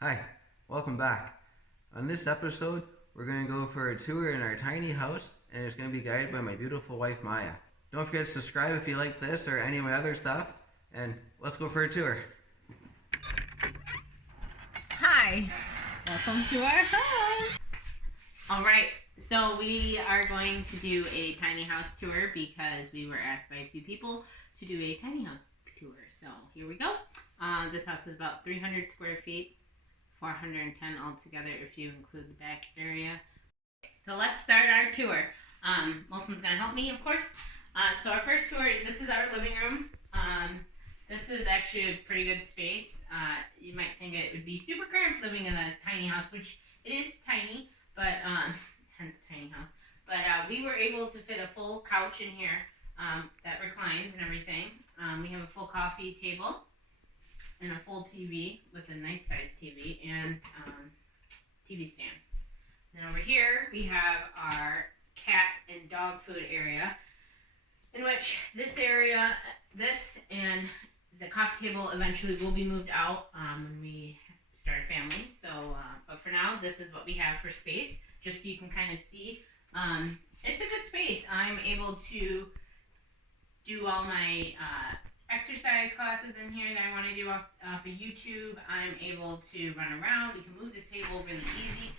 Hi, welcome back. On this episode, we're going to go for a tour in our tiny house, and it's going to be guided by my beautiful wife Maya. Don't forget to subscribe if you like this or any of my other stuff, and let's go for a tour. Hi, welcome to our home. All right, so we are going to do a tiny house tour because we were asked by a few people to do a tiny house tour. So here we go. This house is about 300 square feet, 410 altogether if you include the back area. So let's start our tour. Molson's gonna help me, of course. So our first tour is, this is our living room. This is actually a pretty good space. You might think it would be super cramped living in a tiny house, which it is tiny, but hence tiny house. But we were able to fit a full couch in here that reclines and everything. We have a full coffee table and a full TV with a nice size TV and TV stand. Then over here we have our cat and dog food area, in which this and the coffee table eventually will be moved out when we start a family. So, but for now, this is what we have for space, just so you can kind of see. It's a good space. I'm able to do all my exercise classes in here that I want to do off of YouTube. I'm able to run around. We can move this table really easy.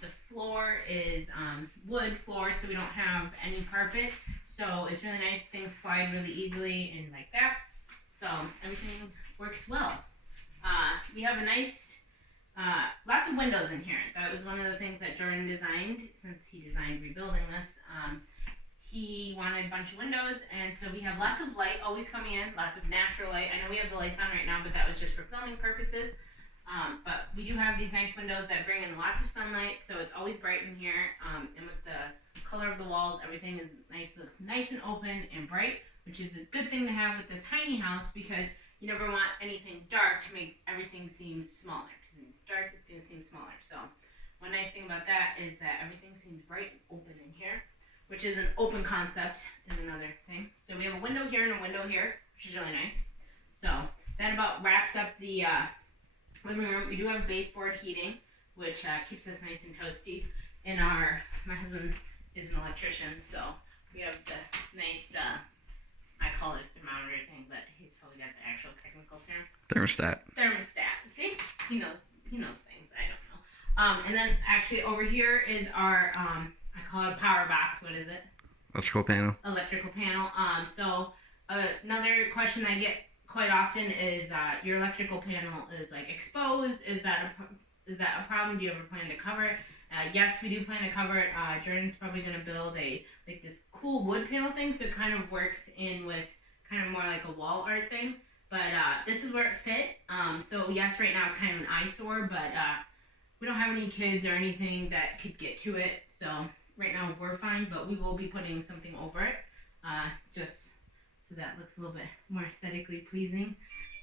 The floor is wood floor, so we don't have any carpet. So it's really nice. Things slide really easily and like that. So everything works well. We have a nice, lots of windows in here. That was one of the things that Jordan designed, since he designed rebuilding this. He wanted a bunch of windows, and so we have lots of light always coming in, lots of natural light. I know we have the lights on right now, but that was just for filming purposes. But we do have these nice windows that bring in lots of sunlight, so it's always bright in here. And with the color of the walls, everything is nice, looks nice and open and bright, which is a good thing to have with the tiny house, because you never want anything dark to make everything seem smaller. Because when it's dark, it's going to seem smaller. So one nice thing about that is that everything seems bright and open in here, which is an open concept, is another thing. So we have a window here and a window here, which is really nice. So that about wraps up the living room. We do have baseboard heating, which keeps us nice and toasty. And my husband is an electrician, so we have the nice, I call it a thermometer thing, but he's probably got the actual technical term. Thermostat. Thermostat. See? He knows things I don't know. And then actually over here is our, I call it a power box. What is it? Electrical panel. Electrical panel. So another question I get quite often is, your electrical panel is like exposed. Is that a problem? Do you ever plan to cover it? Yes, we do plan to cover it. Jordan's probably going to build this cool wood panel thing, so it kind of works in with kind of more like a wall art thing. But this is where it fit. So yes, right now it's kind of an eyesore, but we don't have any kids or anything that could get to it. So right now we're fine, but we will be putting something over it, just so that looks a little bit more aesthetically pleasing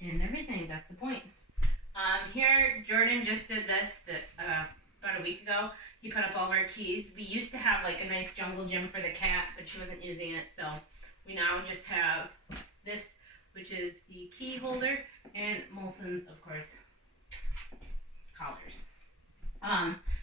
and everything. That's the point. Here, Jordan just did this about a week ago. He put up all of our keys. We used to have like a nice jungle gym for the cat, but she wasn't using it, so we now just have this, which is the key holder, and Molson's, of course, collars.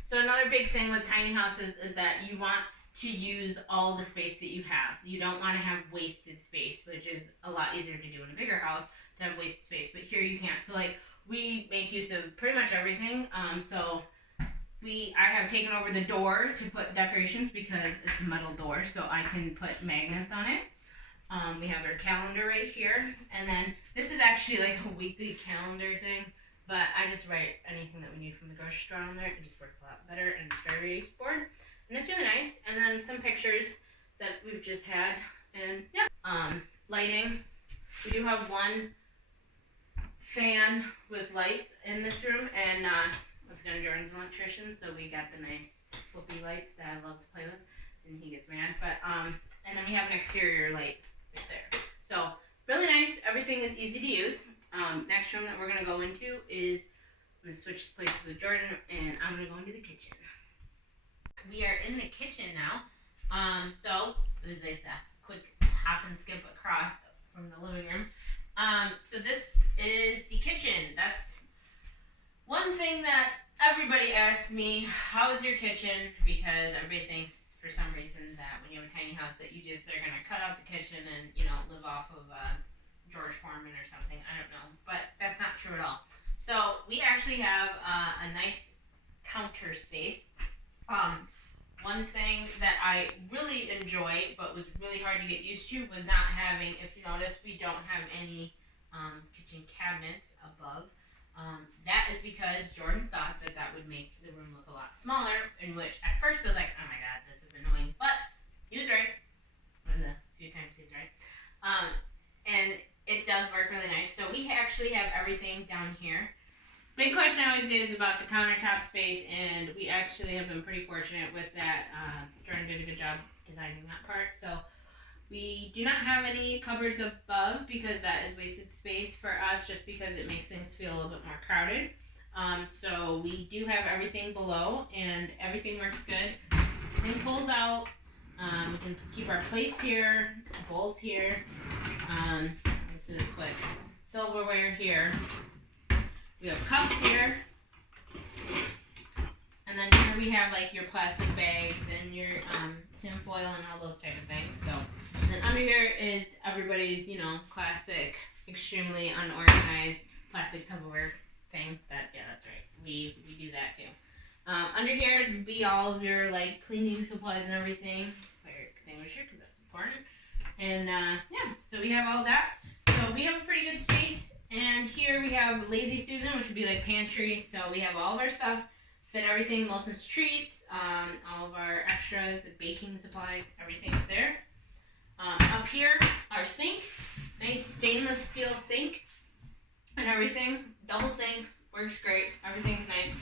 So another big thing with tiny houses is that you want to use all the space that you have. You don't want to have wasted space, which is a lot easier to do in a bigger house, to have wasted space, but here you can't. So like, we make use of pretty much everything. So I have taken over the door to put decorations because it's a metal door, so I can put magnets on it. We have our calendar right here, and then this is actually like a weekly calendar thing, but I just write anything that we need from the grocery store on there. It just works a lot better, and it's very erase board, and it's really nice. And then some pictures that we've just had, and yeah. Lighting. We do have one fan with lights in this room, and once again, Jordan's an electrician, so we got the nice flippy lights that I love to play with, and he gets mad. But and then we have an exterior light right there. So really nice. Everything is easy to use. Next room that we're gonna go into is, I'm gonna switch places with Jordan, and I'm gonna go into the kitchen. We are in the kitchen now. So it was this quick hop and skip across from the living room. So this is the kitchen. That's one thing thing that everybody asks me, how is your kitchen? Because everybody thinks for some reason that when you have a tiny house that they're gonna cut out the kitchen and live off of George Foreman or something. I don't know, but that's not true at all. So we actually have a nice counter space. One thing that I really enjoy, but was really hard to get used to, was not having. If you notice, we don't have any kitchen cabinets above. That is because Jordan thought that would make the room look a lot smaller, in which at first I was like, oh my god, this is annoying. But he was right. One of the few times he's right. And it does work really nice. So we actually have everything down here. Big question I always get is about the countertop space, and we actually have been pretty fortunate with that. Jordan did a good job designing that part. So we do not have any cupboards above because that is wasted space for us, just because it makes things feel a little bit more crowded. So we do have everything below, and everything works good. Everything pulls out. We can keep our plates here, bowls here. This is quick. Silverware here. We have cups here. And then here we have like your plastic bags and your tin foil and all those type of things. So, and then under here is everybody's, classic, extremely unorganized plastic Tupperware thing. That's right. We do that too. Under here would be all of your like cleaning supplies and everything. Fire extinguisher, because that's important. And so we have all that. So we have a pretty good space. And here we have Lazy Susan, which would be like pantry. So we have all of our stuff, fit everything, Molson's treats, all of our extras, baking supplies, everything's there. Up here, our sink, nice stainless steel sink and everything. Double sink, works great, everything's nice,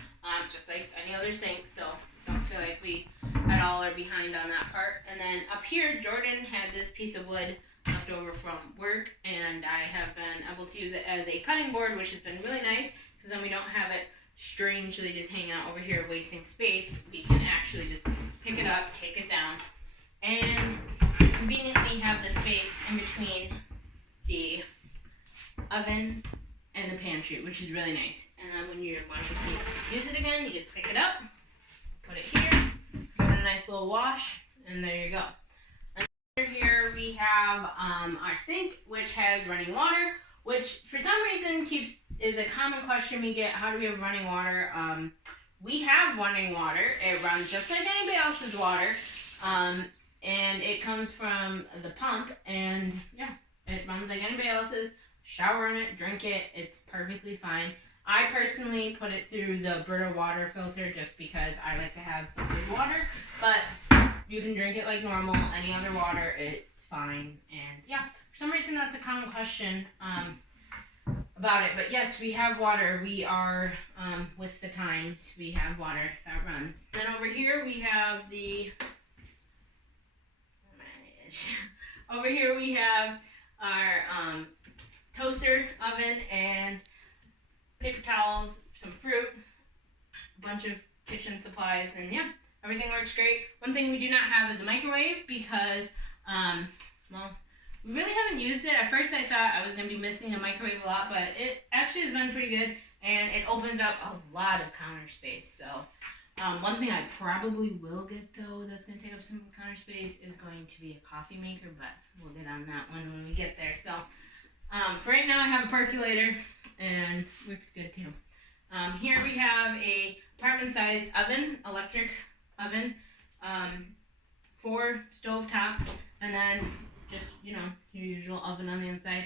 just like any other sink. So don't feel like we at all are behind on that part. And then up here, Jordan had this piece of wood left over from work, and I have been able to use it as a cutting board, which has been really nice, because then we don't have it strangely just hanging out over here wasting space. We can actually just pick it up, take it down, and conveniently have the space in between the oven and the pantry, which is really nice. And then when you're wanting to use it again, you just pick it up, put it here, give it a nice little wash, and there you go. Here we have our sink, which has running water, which for some reason is a common question we get. How do we have running water? We have running water. It runs just like anybody else's water, and it comes from the pump, and yeah, it runs like anybody else's. Shower in it, drink it, it's perfectly fine. I personally put it through the Brita water filter just because I like to have good water, but you can drink it like normal, any other water, it's fine. And yeah, for some reason that's a common question about it. But yes, we have water. We are, with the times, we have water that runs. Then over here we have over here we have our toaster oven and paper towels, some fruit, a bunch of kitchen supplies, and yeah. Everything works great. One thing we do not have is a microwave because, we really haven't used it. At first I thought I was going to be missing a microwave a lot, but it actually has been pretty good, and it opens up a lot of counter space. So one thing I probably will get, though, that's going to take up some counter space is going to be a coffee maker, but we'll get on that one when we get there. So for right now I have a percolator, and works good too. Here we have a apartment-sized oven, electric oven, 4 stove top, and then just your usual oven on the inside.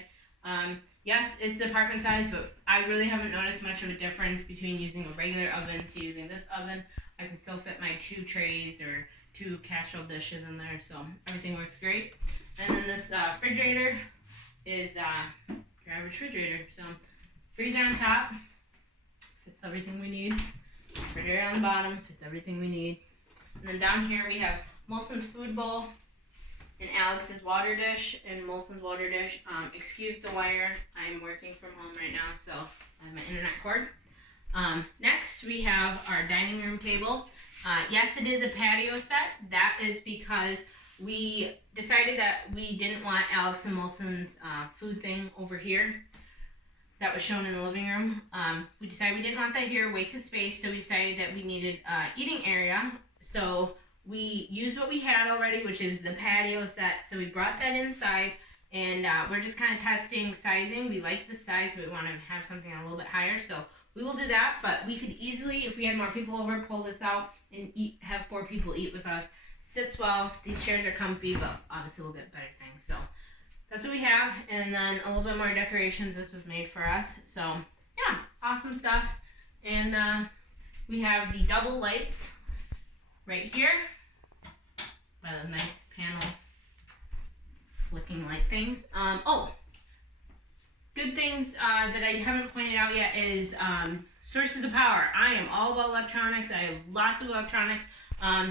Yes, it's apartment size, but I really haven't noticed much of a difference between using a regular oven to using this oven. I can still fit my 2 trays or 2 casserole dishes in there, so everything works great. And then this refrigerator is your average refrigerator. So freezer on top, fits everything we need. Refrigerator on the bottom, fits everything we need. And then down here we have Molson's food bowl and Alex's water dish and Molson's water dish. Excuse the wire. I'm working from home right now, so I have my internet cord. Next we have our dining room table. Yes, it is a patio set. That is because we decided that we didn't want Alex and Molson's food thing over here. that was shown in the living room. We decided we didn't want that here, wasted space, so we decided that we needed eating area. So we used what we had already, which is the patio set. So we brought that inside, and we're just kind of testing sizing. We like the size, but we want to have something a little bit higher. So we will do that, but we could easily, if we had more people over, pull this out and have 4 people eat with us. Sits well. These chairs are comfy, but obviously we'll get better things. So that's what we have, and then a little bit more decorations. This was made for us. So yeah, awesome stuff. And we have the double lights right here by those nice panel flicking light things. Good things that I haven't pointed out yet is sources of power. I am all about electronics. I have lots of electronics.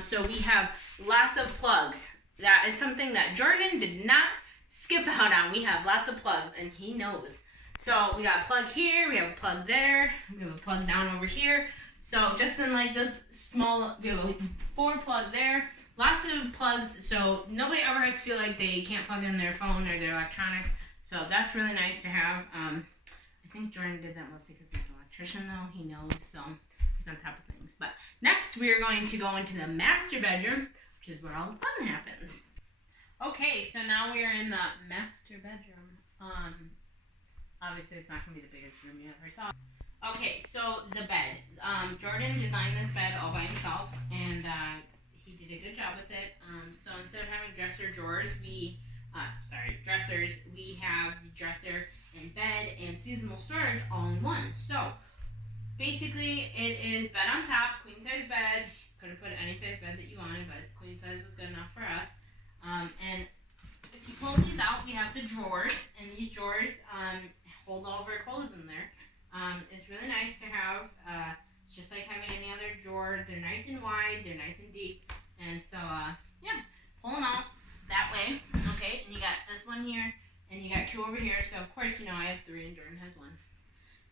So we have lots of plugs. That is something that Jordan did not skip out on. We have lots of plugs, and he knows. So we got a plug here, we have a plug there, we have a plug down over here. So just in like this small, we have a 4 plug there. Lots of plugs, so nobody ever has to feel like they can't plug in their phone or their electronics. So that's really nice to have. I think Jordan did that mostly because he's an electrician, though. He knows, so he's on top of things. But next, we are going to go into the master bedroom, which is where all the fun happens. Okay, so now we are in the master bedroom. Obviously, it's not going to be the biggest room you ever saw. Okay, so the bed. Jordan designed this bed all by himself, and he did a good job with it. So instead of having dressers, we have the dresser and bed and seasonal storage all in one. So basically, it is bed on top, queen size bed. Could have put any size bed that you wanted, but queen size was good enough for us. And if you pull these out, we have the drawers, and these drawers hold all of our clothes in there. It's really nice to have. It's just like having any other drawer. They're nice and wide, they're nice and deep, and so yeah, pull them out that way. Okay, and you got this one here, and you got 2 over here. So of course, I have 3, and Jordan has 1.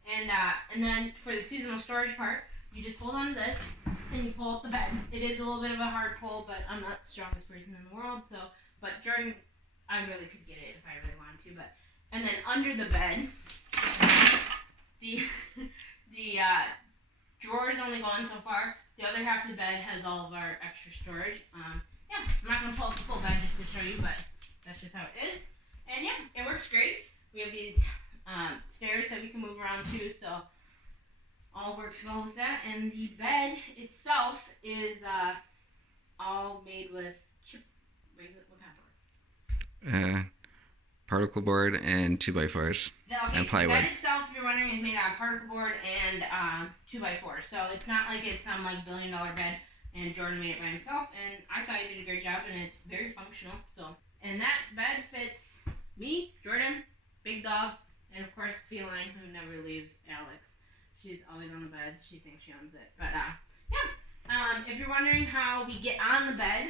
And then for the seasonal storage part, you just hold on to this, and you pull up the bed. It is a little bit of a hard pull, but I'm not the strongest person in the world, so, but Jordan, I really could get it if I really wanted to, but, and then under the bed, the drawers only go in so far. The other half of the bed has all of our extra storage. Yeah, I'm not going to pull up the full bed just to show you, but that's just how it is. And yeah, it works great. We have these stairs that we can move around too, so all works well with that. And the bed itself is all made with what kind of board? Particle board and 2x4s and plywood. The bed itself, if you're wondering, is made out of particle board and 2x4. So it's not like it's some like $1 billion bed. And Jordan made it by himself, and I thought he did a great job, and it's very functional. So, and that bed fits me, Jordan, big dog, and of course Feline, who never leaves, Alex. She's always on the bed. She thinks she owns it. But yeah. If you're wondering how we get on the bed,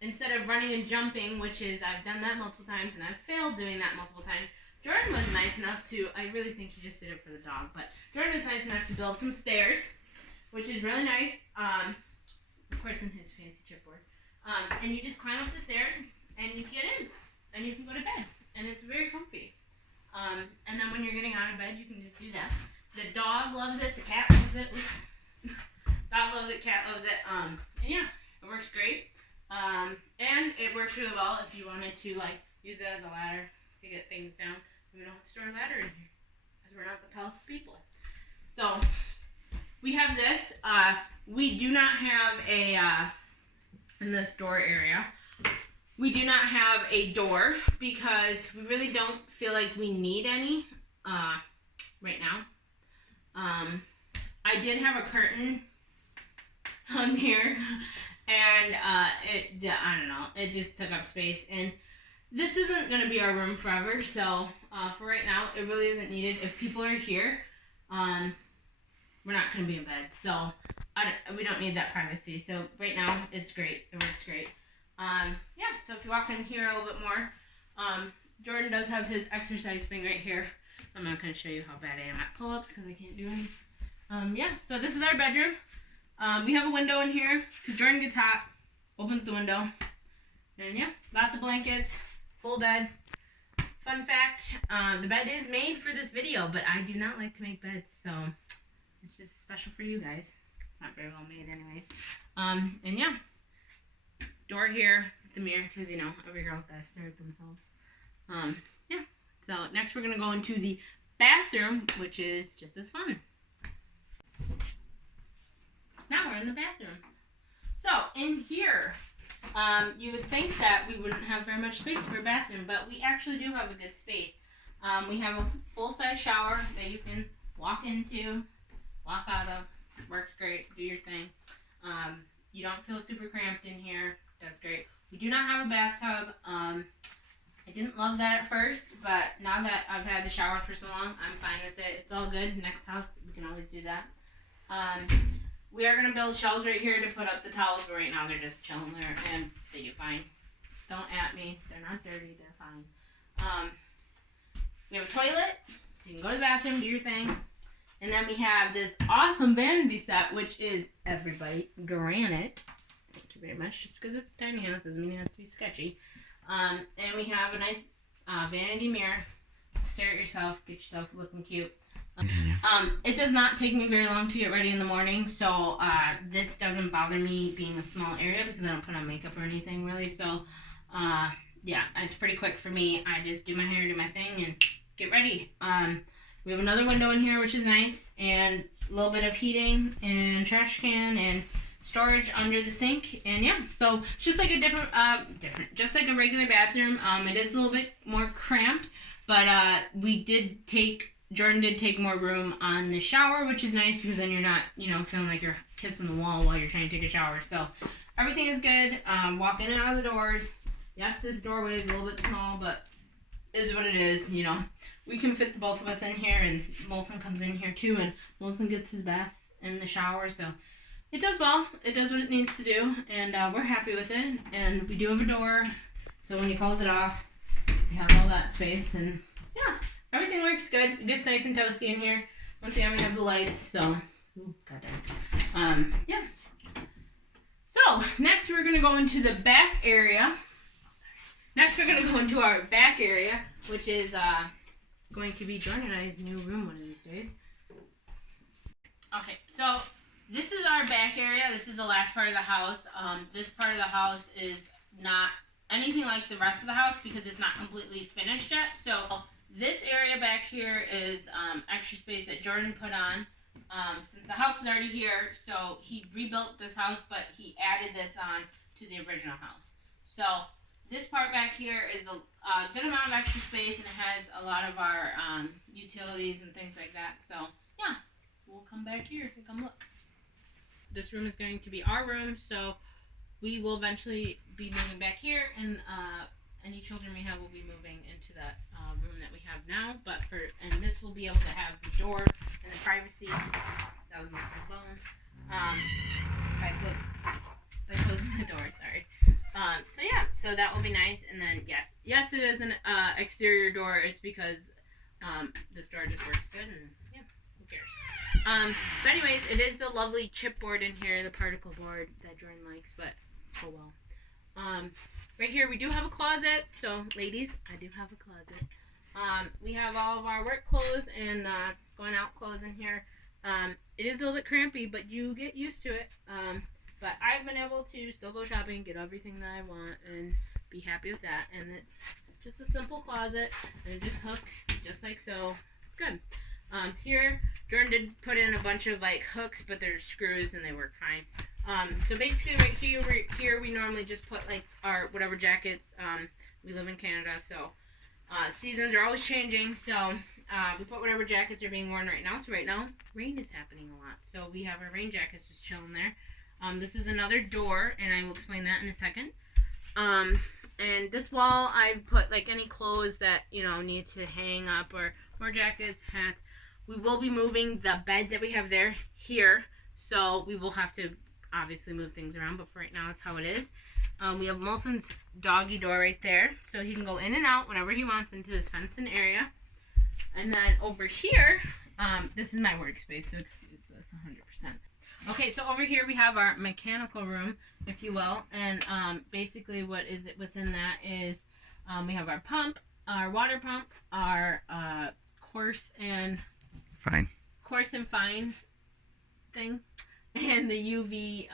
instead of running and jumping, which is I've done that multiple times, and I've failed doing that multiple times. Jordan was nice enough to. I really think he just did it for the dog, but Jordan was nice enough to build some stairs, which is really nice. Of course, in his fancy chipboard. And you just climb up the stairs, and you get in, and you can go to bed, and it's very comfy. And then when you're getting out of bed, you can just do that. The dog loves it. The cat loves it. Oops. Dog loves it. Cat loves it. And yeah, it works great. And it works really well if you wanted to like use it as a ladder to get things down. We don't have to store a ladder in here because we're not the tallest people. So we have this. We do not have a in this door area. We do not have a door because we really don't feel like we need any right now. I did have a curtain on here, and I don't know, it just took up space. And this isn't going to be our room forever, so for right now, it really isn't needed. If people are here, we're not going to be in bed, so we don't need that privacy. So right now, it's great. It works great. Yeah, so if you walk in here a little bit more, Jordan does have his exercise thing right here. I'm not going to show you how bad I am at pull-ups because I can't do any. Yeah, so this is our bedroom. We have a window in here. Jordan gets hot, opens the window. And yeah, lots of blankets, full bed, Fun fact, the bed is made for this video, but I do not like to make beds, so it's just special for you guys. Not very well made anyways. And yeah, door here, the mirror, because you know, every girl's got to stare at themselves. Yeah, so next we're going to go into the bathroom, which is just as fun. Now we're in the bathroom. So in here, you would think that we wouldn't have very much space for a bathroom, but we actually do have a good space. We have a full-size shower that you can walk into, walk out of. Works great. Do your thing. You don't feel super cramped in here. That's great. We do not have a bathtub. I didn't love that at first, but now that I've had the shower for so long, I'm fine with it. It's all good. Next house, we can always do that. We are going to build shelves right here to put up the towels, but right now they're just chilling there, and they do fine. Don't at me. They're not dirty. They're fine. We have a toilet, so you can go to the bathroom, do your thing. And then we have this awesome vanity set, which is, everybody, granite. Thank you very much. Just because it's a tiny house doesn't mean it has to be sketchy. And we have a nice vanity mirror. Stare at yourself, get yourself looking cute. It does not take me very long to get ready in the morning, so this doesn't bother me being a small area because I don't put on makeup or anything really. So yeah, it's pretty quick for me. I just do my hair, do my thing, and get ready. We have another window in here, which is nice, and a little bit of heating and trash can and storage under the sink. And yeah, so it's just like a different, just like a regular bathroom. It is a little bit more cramped, but Jordan did take more room on the shower, which is nice because then you're not, feeling like you're kissing the wall while you're trying to take a shower. So everything is good. Walk in and out of the doors. Yes, this doorway is a little bit small, but it is what it is, We can fit the both of us in here, and Molson comes in here too, and Molson gets his baths in the shower, so it does well. It does what it needs to do, and we're happy with it. And we do have a door, so when you close it off, you have all that space, and yeah, everything works good. It gets nice and toasty in here. Once again, we have the lights, so, yeah. So, next we're going to go into the back area. Next, we're going to go into our back area, which is going to be Jordan and I's new room one of these days. Okay, so this is our back area. This is the last part of the house. This part of the house is not anything like the rest of the house because it's not completely finished yet. So this area back here is extra space that Jordan put on. Since the house is already here, so he rebuilt this house, but he added this on to the original house. So this part back here is a good amount of extra space, and it has a lot of our utilities and things like that. So yeah, we'll come back here and come look. This room is going to be our room, so we will eventually be moving back here, and any children we have will be moving into that room that we have now. And this will be able to have the door and the privacy. That was my bone. If I close the door, sorry. So yeah, so that will be nice. And then yes, it is an exterior door. It's because this door just works good, and yeah, who cares? But anyways, it is the lovely chipboard in here, the particle board that Jordan likes, but oh well. Right here we do have a closet. So ladies, I do have a closet. We have all of our work clothes and going out clothes in here. It is a little bit crampy, but you get used to it. But I've been able to still go shopping, get everything that I want, and be happy with that. And it's just a simple closet, and it just hooks just like so. It's good. Here, Jordan did put in a bunch of like hooks, but they're screws and they work fine. So basically right here we normally just put like our whatever jackets. We live in Canada, so seasons are always changing. So we put whatever jackets are being worn right now. So right now, rain is happening a lot. So we have our rain jackets just chilling there. This is another door, and I will explain that in a second. And this wall, I've put like any clothes that, need to hang up, or more jackets, hats. We will be moving the bed that we have there here, so we will have to obviously move things around, but for right now, that's how it is. We have Molson's doggy door right there, so he can go in and out whenever he wants into his fenced-in area. And then over here, this is my workspace, so excuse this 100%. Okay, so over here we have our mechanical room, if you will, and basically what is it within that is we have our pump, our water pump, our coarse and fine thing, and the UV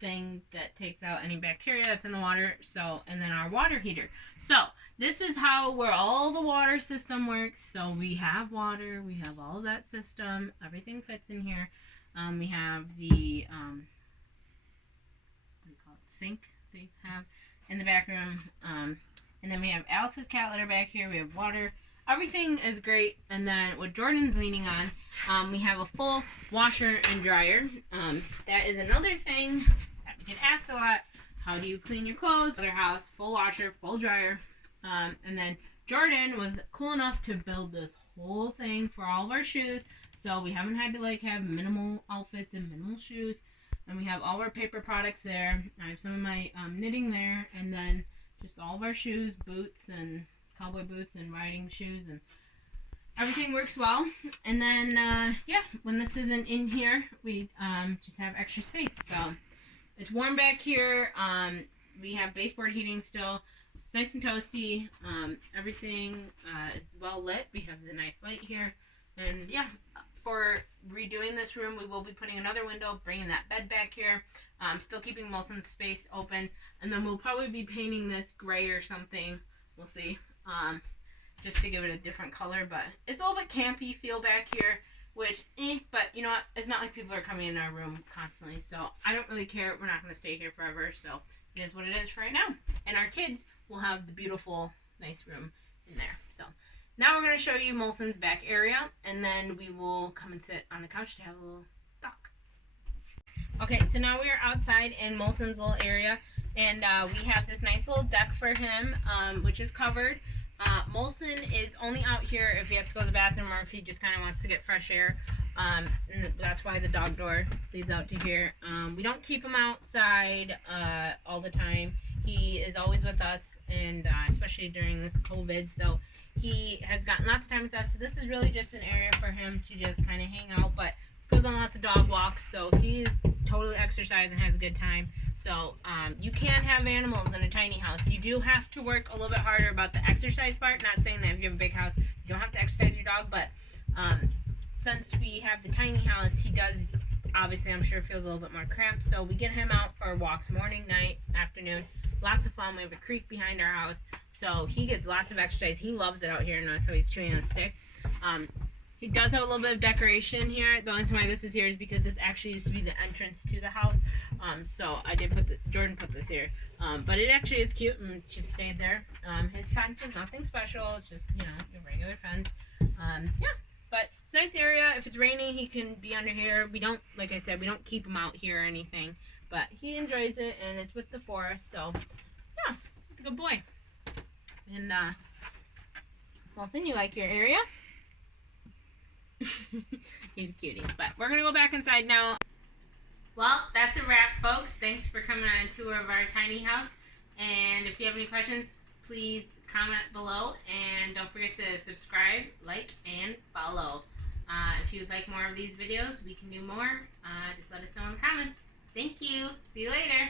thing that takes out any bacteria that's in the water. So, and then our water heater. So this is where all the water system works. So we have water, we have all that system, everything fits in here. We have the what do you call it, sink they have in the back room, and then we have Alex's cat litter back here. We have water. Everything is great. And then what Jordan's leaning on, we have a full washer and dryer. That is another thing that we get asked a lot. How do you clean your clothes? Other house, full washer, full dryer. And then Jordan was cool enough to build this whole thing for all of our shoes. So we haven't had to have minimal outfits and minimal shoes. And we have all our paper products there. I have some of my knitting there. And then just all of our shoes, boots, and cowboy boots and riding shoes, and everything works well. And then when this isn't in here, we just have extra space. So it's warm back here. We have baseboard heating still. It's nice and toasty. Everything is well lit. We have the nice light here. And for redoing this room, we will be putting another window, bringing that bed back here. Still keeping Molson's space open. And then we'll probably be painting this gray or something. We'll see. Just to give it a different color. But it's a little bit campy feel back here. Which, but you know what? It's not like people are coming in our room constantly. So I don't really care. We're not going to stay here forever. So it is what it is for right now. And our kids will have the beautiful, nice room in there. So now we're going to show you Molson's back area. And then we will come and sit on the couch to have a little talk. Okay, so now we are outside in Molson's little area. And we have this nice little deck for him, which is covered. Molson is only out here if he has to go to the bathroom or if he just kind of wants to get fresh air. And that's why the dog door leads out to here. We don't keep him outside all the time. He is always with us, and especially during this COVID. So he has gotten lots of time with us. So this is really just an area for him to just kind of hang out. But goes on lots of dog walks, so he's totally exercised and has a good time. So you can have animals in a tiny house. You do have to work a little bit harder about the exercise part. Not saying that if you have a big house, you don't have to exercise your dog, but since we have the tiny house, he does, obviously, I'm sure, feels a little bit more cramped. So we get him out for walks morning, night, afternoon. Lots of fun. We have a creek behind our house, so he gets lots of exercise. He loves it out here, and so he's chewing on a stick. He does have a little bit of decoration here. The only reason why this is here is because this actually used to be the entrance to the house. So I did Jordan put this here. But it actually is cute, and it's just stayed there. His fence is nothing special. It's just, your regular fence. But it's a nice area. If it's raining, he can be under here. We don't, like I said, we don't keep him out here or anything. But he enjoys it, and it's with the forest. So, yeah, he's a good boy. And, Molson, you like your area? He's a cutie. But we're going to go back inside now. Well, that's a wrap, folks. Thanks for coming on a tour of our tiny house. And if you have any questions, please comment below. And don't forget to subscribe, like, and follow. If you'd like more of these videos, we can do more. Just let us know in the comments. Thank you. See you later.